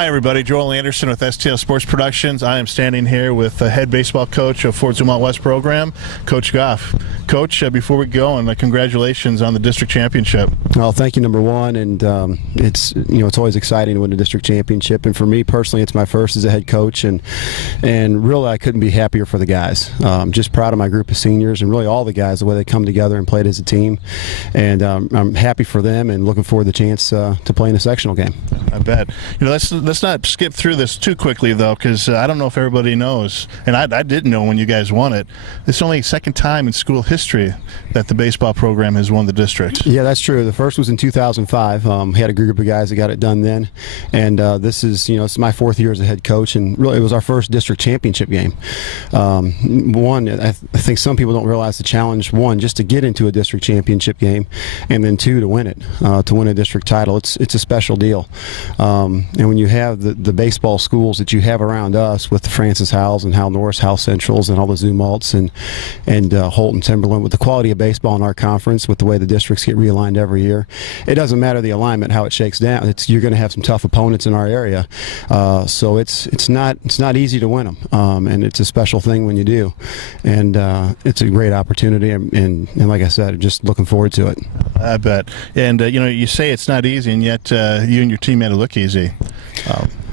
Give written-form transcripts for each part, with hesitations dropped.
Hi, everybody. Joel Anderson with STL Sports Productions. I am standing here with the head baseball coach of Fort Zumwalt West program, Coach Gough. Coach, before we go, and congratulations on the district championship. Well, thank you, number one, and it's always exciting to win a district championship. And for me personally, it's my first as a head coach, and really I couldn't be happier for the guys. Just proud of my group of seniors and really all the guys, the way they come together and played as a team. And I'm happy for them and looking forward to the chance to play in a sectional game. I bet. Let's not skip through this too quickly, though, because I don't know if everybody knows, and I didn't know when you guys won it. It's only the second time in school history that the baseball program has won the district. Yeah, that's true. The first was in 2005. We had a group of guys that got it done then, and this is, it's my fourth year as a head coach, and really it was our first district championship game. I think some people don't realize the challenge, one, just to get into a district championship game, and then two, to win it, to win a district title. It's a special deal. And when you have the baseball schools that you have around us with the Francis Howells and Hal Norris, Hal Centrals, and all the Zumwalts and Holt and Timberland, with the quality of baseball in our conference, with the way the districts get realigned every year, it doesn't matter the alignment, how it shakes down. You're going to have some tough opponents in our area, so it's not easy to win them, and it's a special thing when you do, and it's a great opportunity, and like I said, just looking forward to it. I bet. And you say it's not easy, and yet you and your team made it look easy.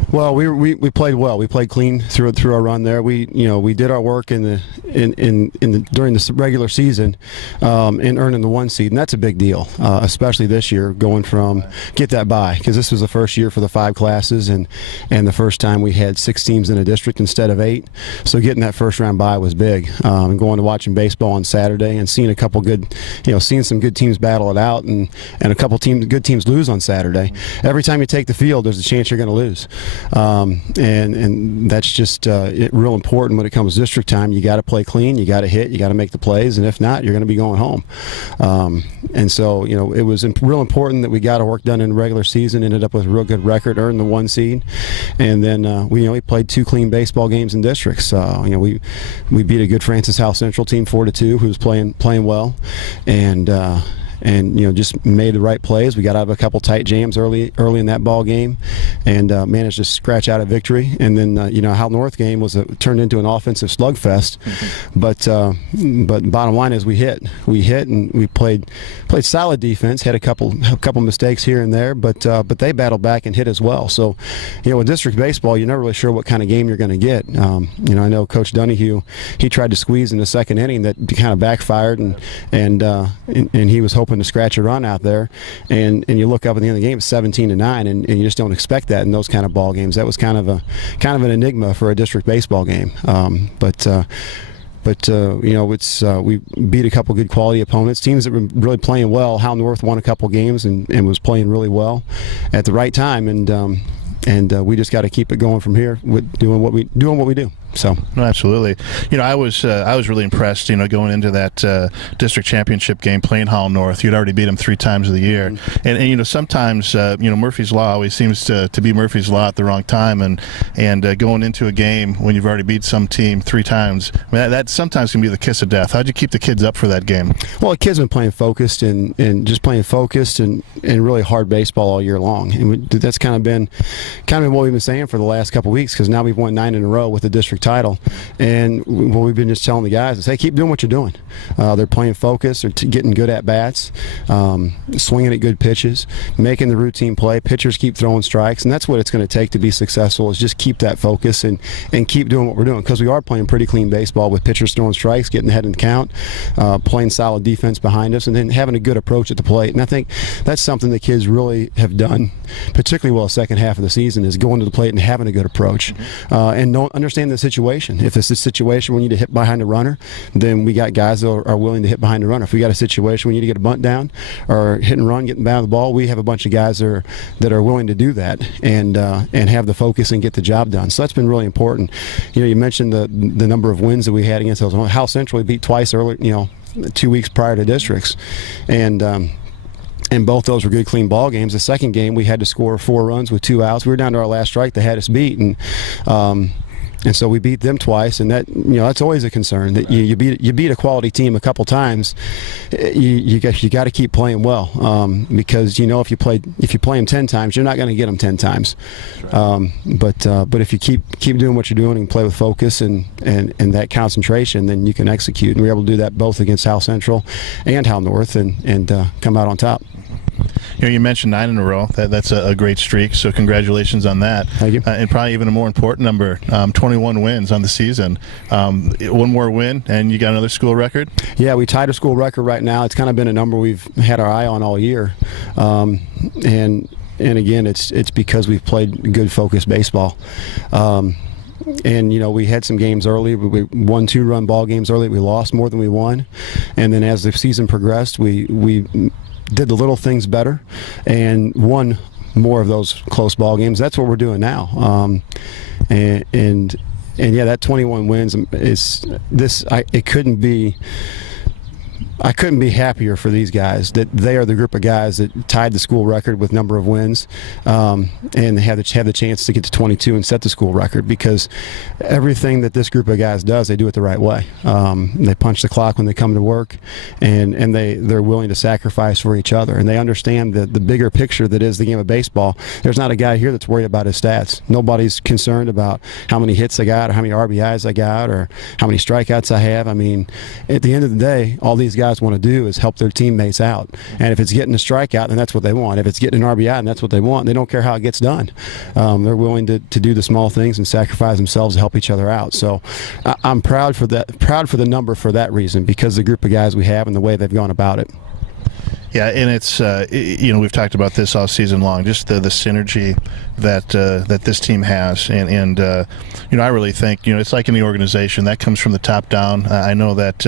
Well, we played well. We played clean through our run there. We did our work during the regular season in earning the 1 seed, and that's a big deal, especially this year, going from get that bye, because this was the first year for the 5 classes, and the first time we had 6 teams in a district instead of 8. So getting that first round bye was big. And going to watching baseball on Saturday and seeing a couple good, seeing some good teams battle it out, and a couple good teams lose on Saturday. Every time you take the field, there's a chance you're going to lose. And that's just real important when it comes to district time. You got to play clean, you got to hit, you got to make the plays, and if not, you're going to be going home. And so it was real important that we got our work done in the regular season, ended up with a real good record, earned the 1 seed, and then we played 2 clean baseball games in districts. We beat a good Francis Howell Central team 4-2, who was playing well, and just made the right plays. We got out of a couple tight jams early in that ball game, and managed to scratch out a victory. And then Hal North game turned into an offensive slugfest. Mm-hmm. But bottom line is we hit, and we played solid defense. Had a couple mistakes here and there, but they battled back and hit as well. So with district baseball, you're never really sure what kind of game you're going to get. I know Coach Donahue, he tried to squeeze in the second inning that kind of backfired, and he was hoping to scratch a run out there, and you look up at the end of the game, it's 17-9, and you just don't expect that in those kind of ball games. That was kind of an enigma for a district baseball game. We beat a couple good quality opponents, teams that were really playing well. Hal North won a couple games and was playing really well at the right time, and we just got to keep it going from here with doing what we do. So no, absolutely. I was really impressed. Going into that district championship game, playing Hall North, you'd already beat them 3 times of the year, and sometimes Murphy's Law always seems to be Murphy's Law at the wrong time, and going into a game when you've already beat some team 3 times, that sometimes can be the kiss of death. How'd you keep the kids up for that game? Well, the kids have been playing focused and just playing focused and really hard baseball all year long, and that's kind of been what we've been saying for the last couple of weeks, because now we've won 9 in a row with the district title, and what we've been just telling the guys is, hey, keep doing what you're doing. They're playing focus, they're getting good at bats, swinging at good pitches, making the routine play. Pitchers keep throwing strikes, and that's what it's going to take to be successful, is just keep that focus and keep doing what we're doing, because we are playing pretty clean baseball with pitchers throwing strikes, getting ahead in the count, playing solid defense behind us, and then having a good approach at the plate. And I think that's something the kids really have done particularly well the second half of the season, is going to the plate and having a good approach, and don't understand the situation. If it's a situation where you need to hit behind a runner, then we got guys that are willing to hit behind a runner. If we got a situation where you need to get a bunt down or hit and run, getting down the ball, we have a bunch of guys that are willing to do that and have the focus and get the job done. So that's been really important. You mentioned the number of wins that we had against those. Hal Central we beat twice early, 2 weeks prior to districts, and both those were good, clean ball games. The second game, we had to score 4 runs with 2 outs. We were down to our last strike. They had us beat, and And so we beat them twice, and that, that's always a concern. That you beat a quality team a couple times, you got to keep playing well, because if you play them 10 times, you're not going to get them 10 times. Right. But if you keep doing what you're doing and play with focus and that concentration, then you can execute. And we were able to do that both against Hal Central and Hal North, and come out on top. You mentioned 9 in a row. That's a great streak, so congratulations on that. Thank you. And probably even a more important number, 21 wins on the season. One more win, and you got another school record? Yeah, we tied a school record right now. It's kind of been a number we've had our eye on all year. And again, it's because we've played good, focused baseball. And we had some games early. We won 2-run ball games early. We lost more than we won. And then as the season progressed, we did the little things better and won more of those close ball games. That's what we're doing now. And yeah, that 21 wins I couldn't be happier for these guys that they are the group of guys that tied the school record with number of wins, and they have the chance to get to 22 and set the school record, because everything that this group of guys does, they do it the right way. They punch the clock when they come to work, and they're willing to sacrifice for each other, and they understand the bigger picture that is the game of baseball. There's not a guy here that's worried about his stats. Nobody's concerned about how many hits I got or how many RBIs I got or how many strikeouts I have. I mean, at the end of the day, all these guys want to do is help their teammates out, and if it's getting a strikeout, then that's what they want. If it's getting an RBI, then that's what they want. They don't care how it gets done. They're willing to do the small things and sacrifice themselves to help each other out. So I'm proud for the number for that reason, because the group of guys we have and the way they've gone about it. Yeah, and it's we've talked about this all season long, just the synergy that this team has, and I really think it's like in the organization that comes from the top down. I know that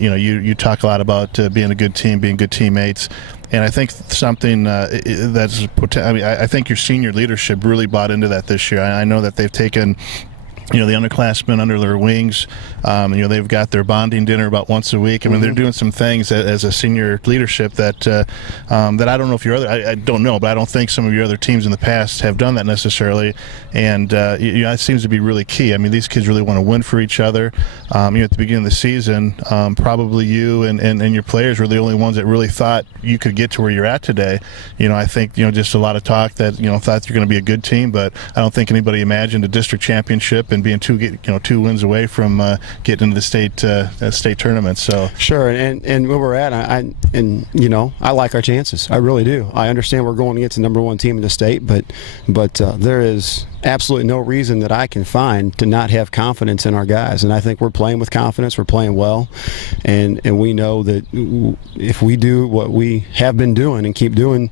you talk a lot about being a good team, being good teammates. And I think something I think your senior leadership really bought into that this year. I know that they've taken the underclassmen under their wings. They've got their bonding dinner about once a week. I mean, they're doing some things as a senior leadership that I don't know if I don't know, but I don't think some of your other teams in the past have done that necessarily. And it seems to be really key. I mean, these kids really want to win for each other. At the beginning of the season, probably you and your players were the only ones that really thought you could get to where you're at today. I think just a lot of talk that thought you're going to be a good team, but I don't think anybody imagined a district championship and being 2 wins away from getting into the state tournament. So sure, and where we're at, I like our chances. I really do. I understand we're going against the number 1 team in the state, but there is absolutely no reason that I can find to not have confidence in our guys. And I think we're playing with confidence. We're playing well, and we know that if we do what we have been doing and keep doing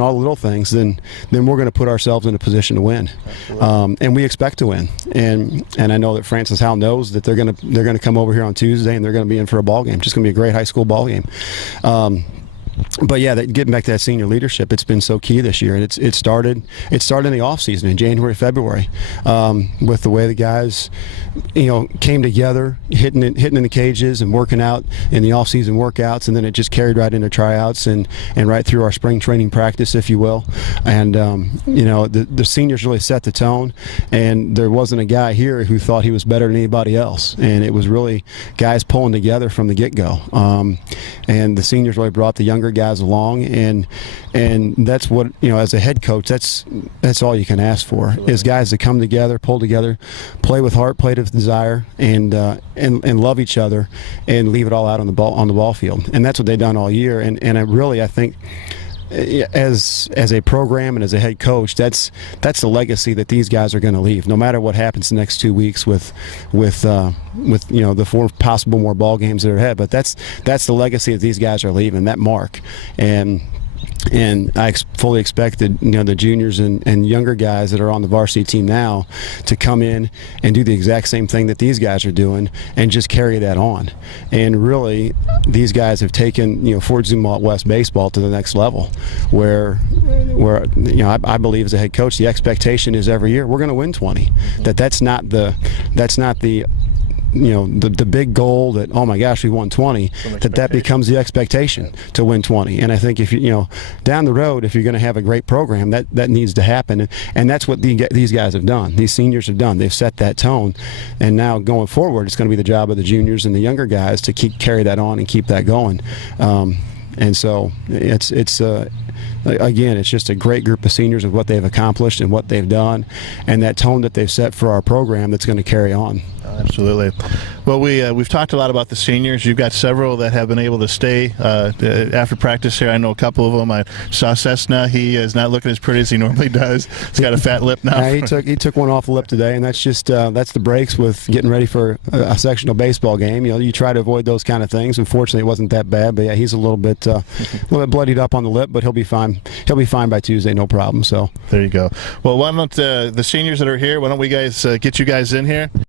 all the little things, then we're going to put ourselves in a position to win. And we expect to win. And I know that Francis Howell knows that they're going to come over here on Tuesday, and they're going to be in for a ball game. It's just going to be a great high school ball game. But yeah, getting back to that senior leadership, it's been so key this year, and it started in the off season in January, February, with the way the guys, came together, hitting in the cages and working out in the off season workouts, and then it just carried right into tryouts and right through our spring training practice, if you will. And the seniors really set the tone, and there wasn't a guy here who thought he was better than anybody else, and it was really guys pulling together from the get-go. And the seniors really brought the younger guys along, and that's what as a head coach, that's all you can ask for, is guys that come together, pull together, play with heart, play with desire, and love each other, and leave it all out on the ball field. And that's what they've done all year. And I think as a program and as a head coach, that's the legacy that these guys are going to leave, no matter what happens the next 2 weeks with the 4 possible more ball games that are ahead. But that's the legacy that these guys are leaving, that mark. And I fully expected the juniors and younger guys that are on the varsity team now to come in and do the exact same thing that these guys are doing and just carry that on. And really, these guys have taken Fort Zumwalt West baseball to the next level, where I believe as a head coach, the expectation is every year we're going to win 20. That's not the the big goal that, oh my gosh, we won 20, that becomes the expectation to win 20. And I think if down the road, if you're going to have a great program, that needs to happen, and that's what these guys have done. These seniors have done. They've set that tone, and now going forward, it's going to be the job of the juniors and the younger guys to carry that on and keep that going. And so again, it's just a great group of seniors of what they've accomplished and what they've done, and that tone that they've set for our program that's going to carry on. Absolutely. Well, we've talked a lot about the seniors. You've got several that have been able to stay after practice here. I know a couple of them. I saw Cessna. He is not looking as pretty as he normally does. He's got a fat lip now. Yeah, he took one off the lip today, and that's just that's the breaks with getting ready for a sectional baseball game. You try to avoid those kind of things. Unfortunately, it wasn't that bad, but yeah, he's a little bit bloodied up on the lip, but he'll be fine. He'll be fine by Tuesday, no problem. So there you go. Well, why don't the seniors that are here? Why don't we guys get you guys in here?